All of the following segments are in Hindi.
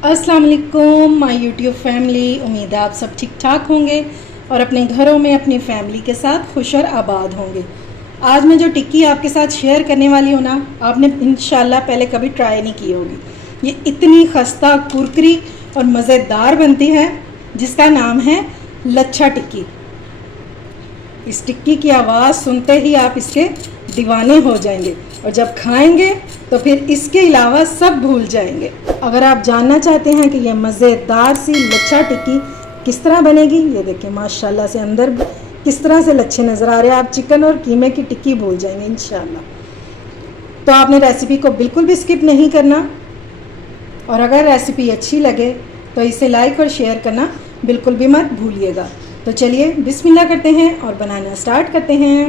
अस्सलाम वालेकुम माय यूट्यूब फैमिली। उम्मीद है आप सब ठीक ठाक होंगे और अपने घरों में अपनी फैमिली के साथ खुश और आबाद होंगे। आज मैं जो टिक्की आपके साथ शेयर करने वाली हूँ ना, आपने इंशाल्लाह पहले कभी ट्राई नहीं की होगी। ये इतनी खस्ता, कुरकुरी और मज़ेदार बनती है जिसका नाम है लच्छा टिक्की। इस टिक्की की आवाज़ सुनते ही आप इसके दीवाने हो जाएंगे और जब खाएंगे तो फिर इसके अलावा सब भूल जाएंगे। अगर आप जानना चाहते हैं कि यह मज़ेदार सी लच्छा टिक्की किस तरह बनेगी, ये देखिए माशाल्लाह से अंदर किस तरह से लच्छे नज़र आ रहे हैं। आप चिकन और कीमे की टिक्की भूल जाएंगे इंशाल्लाह। तो आपने रेसिपी को बिल्कुल भी स्किप नहीं करना और अगर रेसिपी अच्छी लगे तो इसे लाइक और शेयर करना बिल्कुल भी मत भूलिएगा। तो चलिए बिस्मिल्लाह करते हैं और बनाना स्टार्ट करते हैं।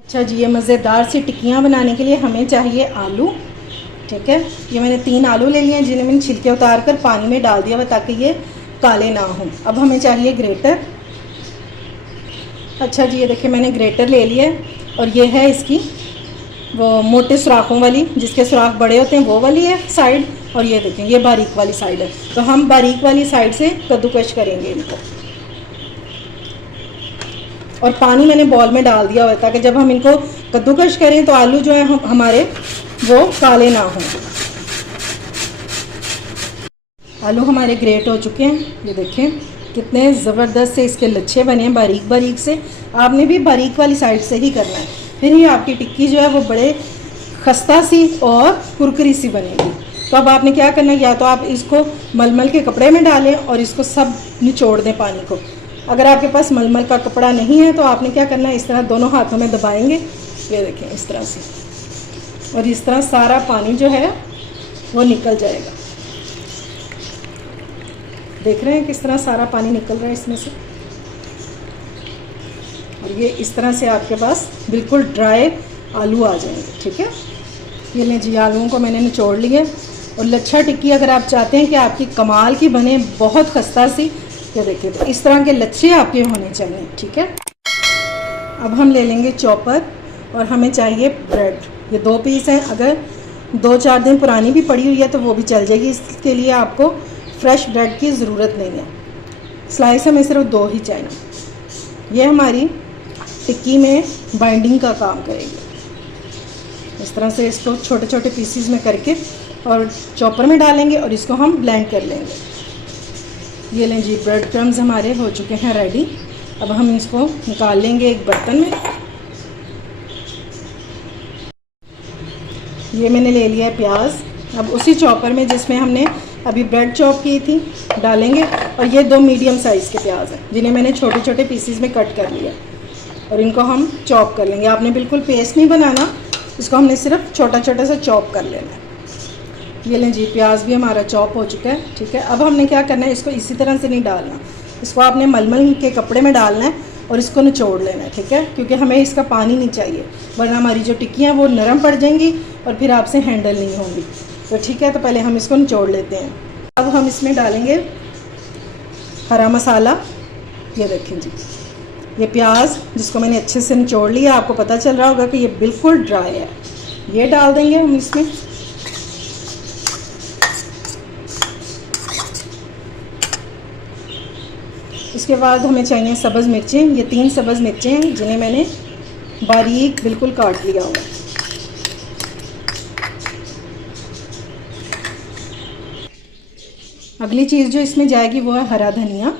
अच्छा जी, ये मज़ेदार सी टिक्कियाँ बनाने के लिए हमें चाहिए आलू। ठीक है, ये मैंने 3 आलू ले लिए हैं जिन्हें मैंने छिलके उतार कर पानी में डाल दिया हुआ ताकि ये काले ना हों। अब हमें चाहिए ग्रेटर। अच्छा जी, ये देखिए मैंने ग्रेटर ले लिया है और ये है इसकी वो मोटे सुराखों वाली, जिसके सुराख बड़े होते हैं वो वाली है साइड, और ये देखें ये बारीक वाली साइड है। तो हम बारीक वाली साइड से कद्दूकश करेंगे इनको। और पानी मैंने बॉल में डाल दिया हुआ है ताकि जब हम इनको कद्दूकश करें तो आलू जो है हमारे वो काले ना हों। आलू हमारे ग्रेट हो चुके हैं, ये देखें कितने ज़बरदस्त से इसके लच्छे बने हैं बारीक बारीक से। आपने भी बारीक वाली साइड से ही करना है, फिर ही आपकी टिक्की जो है वो बड़े खस्ता सी और कुरकुरी सी बनेगी। तो अब आपने क्या करना है, या तो आप इसको मलमल के कपड़े में डालें और इसको सब निचोड़ दें पानी को। अगर आपके पास मलमल का कपड़ा नहीं है तो आपने क्या करना है, इस तरह दोनों हाथों में दबाएंगे, ये देखें इस तरह से, और इस तरह सारा पानी जो है वो निकल जाएगा। देख रहे हैं किस तरह सारा पानी निकल रहा है इसमें से। और ये इस तरह से आपके पास बिल्कुल ड्राई आलू आ जाएंगे। ठीक है, ये लें जी, आलूओं को मैंने निचोड़ लिए। और लच्छा टिक्की अगर आप चाहते हैं कि आपकी कमाल की बने, बहुत खस्ता सी, ये देखिए तो इस तरह के लच्छे आपके होने चाहिए। ठीक है, अब हम ले लेंगे चॉपर और हमें चाहिए ब्रेड। ये 2 पीस हैं, अगर 2-4 दिन पुरानी भी पड़ी हुई है तो वो भी चल जाएगी। इसके लिए आपको फ्रेश ब्रेड की ज़रूरत नहीं है। स्लाइस हमें सिर्फ 2 ही चाहिए। ये हमारी टिक्की में बाइंडिंग का काम करेगी। इस तरह से इसको छोटे छोटे पीसीज में करके और चॉपर में डालेंगे और इसको हम ब्लेंड कर लेंगे। ये लें जी, ब्रेड क्रम्स हमारे हो चुके हैं रेडी। अब हम इसको निकाल लेंगे एक बर्तन में। ये मैंने ले लिया है प्याज। अब उसी चॉपर में जिसमें हमने अभी ब्रेड चॉप की थी डालेंगे। और ये 2 मीडियम साइज़ के प्याज हैं जिन्हें मैंने छोटे छोटे पीसीज में कट कर लिया और इनको हम चॉप कर लेंगे। आपने बिल्कुल पेस्ट नहीं बनाना, इसको हमने सिर्फ छोटा छोटा सा चॉप कर लेना है। ये लें जी, प्याज भी हमारा चॉप हो चुका है। ठीक है, अब हमने क्या करना है, इसको इसी तरह से नहीं डालना, इसको आपने मलमल के कपड़े में डालना है और इसको निचोड़ लेना है। ठीक है, क्योंकि हमें इसका पानी नहीं चाहिए, वरना हमारी जो टिक्कियाँ वो नरम पड़ जाएंगी और फिर आपसे हैंडल नहीं होंगी। तो ठीक है, तो पहले हम इसको निचोड़ लेते हैं। अब हम इसमें डालेंगे हरा मसाला। ये देखें जी, ये प्याज जिसको मैंने अच्छे से निचोड़ लिया, आपको पता चल रहा होगा कि ये बिल्कुल ड्राई है। ये डाल देंगे हम इसमें। इसके बाद हमें चाहिए सब्ज़ मिर्चें। ये 3 सब्ज़ मिर्चें हैं जिन्हें मैंने बारीक बिल्कुल काट लिया हुआ। अगली चीज़ जो इसमें जाएगी वो है हरा धनिया।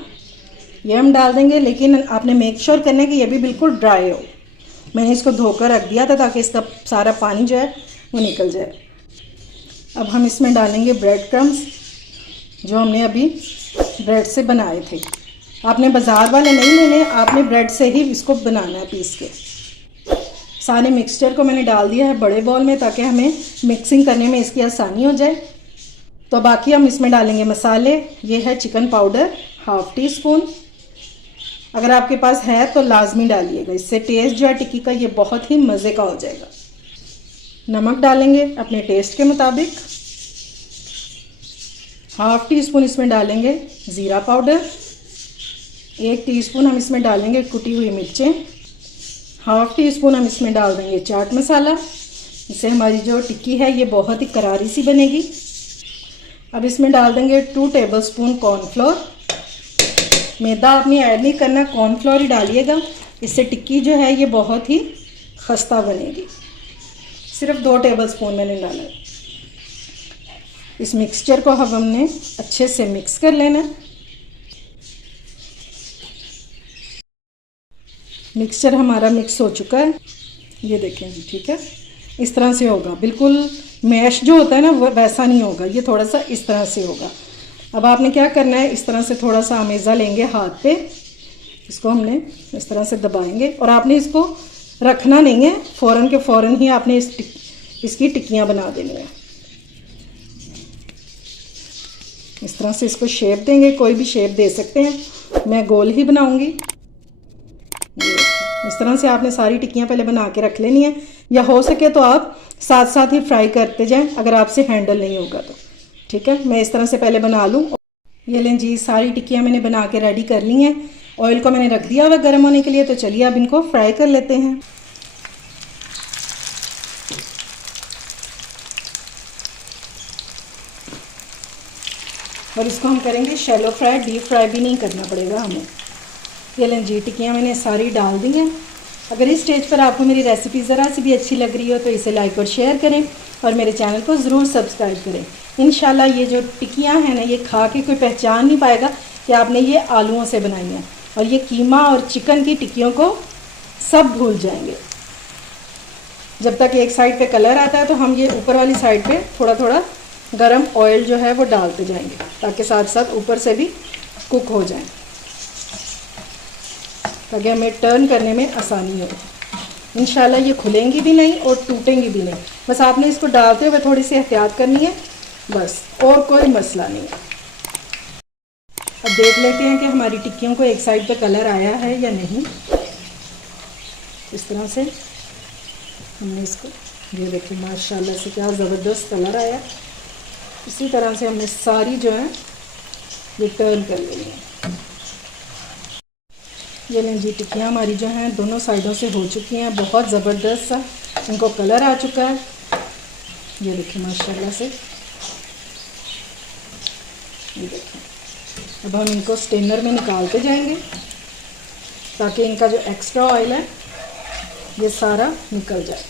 ये हम डाल देंगे, लेकिन आपने मेक श्योर करना है कि ये भी बिल्कुल ड्राई हो। मैंने इसको धोकर रख दिया था ताकि इसका सारा पानी जो है वो निकल जाए। अब हम इसमें डालेंगे ब्रेड क्रम्स जो हमने अभी ब्रेड से बनाए थे। आपने बाज़ार वाले नहीं लेने, आपने ब्रेड से ही इसको बनाना है पीस के। सारे मिक्सचर को मैंने डाल दिया है बड़े बॉल में ताकि हमें मिक्सिंग करने में इसकी आसानी हो जाए। तो बाकी हम इसमें डालेंगे मसाले। ये है चिकन पाउडर 1/2 टीस्पून। अगर आपके पास है तो लाजमी डालिएगा, इससे टेस्ट जो है टिक्की का ये बहुत ही मज़े का हो जाएगा। नमक डालेंगे अपने टेस्ट के मुताबिक। 1/2 टीस्पून इसमें डालेंगे ज़ीरा पाउडर। 1 टीस्पून हम इसमें डालेंगे कुटी हुई मिर्चें। 1/2 टीस्पून हम इसमें डाल देंगे चाट मसाला। इससे हमारी जो टिक्की है ये बहुत ही करारी सी बनेगी। अब इसमें डाल देंगे 2 टेबलस्पून कॉर्नफ्लोर। मैदा आपने ऐड नहीं करना, कॉर्नफ्लोर ही डालिएगा, इससे टिक्की जो है ये बहुत ही खस्ता बनेगी। सिर्फ 2 टेबलस्पून मैंने डाला है। इस मिक्सचर को अब हमने अच्छे से मिक्स कर लेना है। मिक्सचर हमारा मिक्स हो चुका है, ये देखें, ठीक है। इस तरह से होगा, बिल्कुल मैश जो होता है ना वो वैसा नहीं होगा, ये थोड़ा सा इस तरह से होगा। अब आपने क्या करना है, इस तरह से थोड़ा सा अमेज़ा लेंगे हाथ पे, इसको हमने इस तरह से दबाएंगे और आपने इसको रखना नहीं है, फ़ौरन के फ़ौरन ही आपने इसकी टिक्कियाँ बना देनी है। इस तरह से इसको शेप देंगे, कोई भी शेप दे सकते हैं, मैं गोल ही बनाऊंगी। इस तरह से आपने सारी टिक्कियाँ पहले बना के रख लेनी है, या हो सके तो आप साथ साथ ही फ्राई करते जाएं अगर आपसे हैंडल नहीं होगा तो, ठीक है। मैं इस तरह से पहले बना लूँ। ये लें जी, सारी टिक्कियाँ मैंने बना के रेडी कर ली हैं। ऑयल को मैंने रख दिया हुआ गर्म होने के लिए, तो चलिए अब इनको फ्राई कर लेते हैं। और इसको हम करेंगे शैलो फ्राई, डीप फ्राई भी नहीं करना पड़ेगा हमें। ये लें जी, टिक्कियाँ मैंने सारी डाल दी हैं। अगर इस स्टेज पर आपको मेरी रेसिपी ज़रा सी भी अच्छी लग रही हो तो इसे लाइक और शेयर करें और मेरे चैनल को ज़रूर सब्सक्राइब करें। इंशाल्लाह ये जो टिक्कियाँ हैं ना, ये खा के कोई पहचान नहीं पाएगा कि आपने ये आलूओं से बनाई हैं, और ये कीमा और चिकन की टिक्कियों को सब भूल जाएंगे। जब तक एक साइड पे कलर आता है तो हम ये ऊपर वाली साइड पे थोड़ा थोड़ा गरम ऑयल जो है वो डालते जाएंगे, ताकि साथ साथ ऊपर से भी कुक हो जाए, ताकि हमें टर्न करने में आसानी हो। इंशाल्लाह ये खुलेंगी भी नहीं और टूटेंगी भी नहीं। बस आपने इसको डालते हुए थोड़ी सी एहतियात करनी है, बस, और कोई मसला नहीं है। अब देख लेते हैं कि हमारी टिक्कियों को एक साइड पे कलर आया है या नहीं। इस तरह से हमने इसको, ये देखिए माशाल्लाह से क्या ज़बरदस्त कलर आया। इसी तरह से हमने सारी जो है ये टर्न कर लेनी है। ये लें जी, टिक्कियाँ हमारी जो हैं दोनों साइडों से हो चुकी हैं, बहुत ज़बरदस्त सा इनको कलर आ चुका है। ये देखिए माशाल्लाह से, ये देखिए। अब हम इनको स्टेनर में निकालते जाएंगे ताकि इनका जो एक्स्ट्रा ऑयल है ये सारा निकल जाए।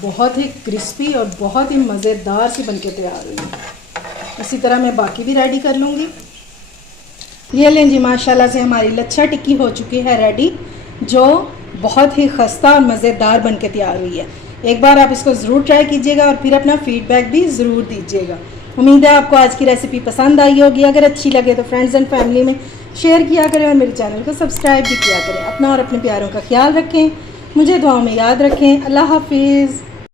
बहुत ही क्रिस्पी और बहुत ही मज़ेदार सी बनके तैयार हुई है। इसी तरह मैं बाकी भी रेडी कर लूँगी। ये लें जी, माशाल्लाह से हमारी लच्छा टिक्की हो चुकी है रेडी, जो बहुत ही खस्ता और मज़ेदार बनके तैयार हुई है। एक बार आप इसको ज़रूर ट्राई कीजिएगा और फिर अपना फीडबैक भी ज़रूर दीजिएगा। उम्मीद है आपको आज की रेसिपी पसंद आई होगी। अगर अच्छी लगे तो फ्रेंड्स एंड फैमिली में शेयर किया करें और मेरे चैनल को सब्सक्राइब भी किया करें। अपना और अपने प्यारों का ख्याल रखें, मुझे दुआओं में याद रखें। अल्लाह हाफिज़।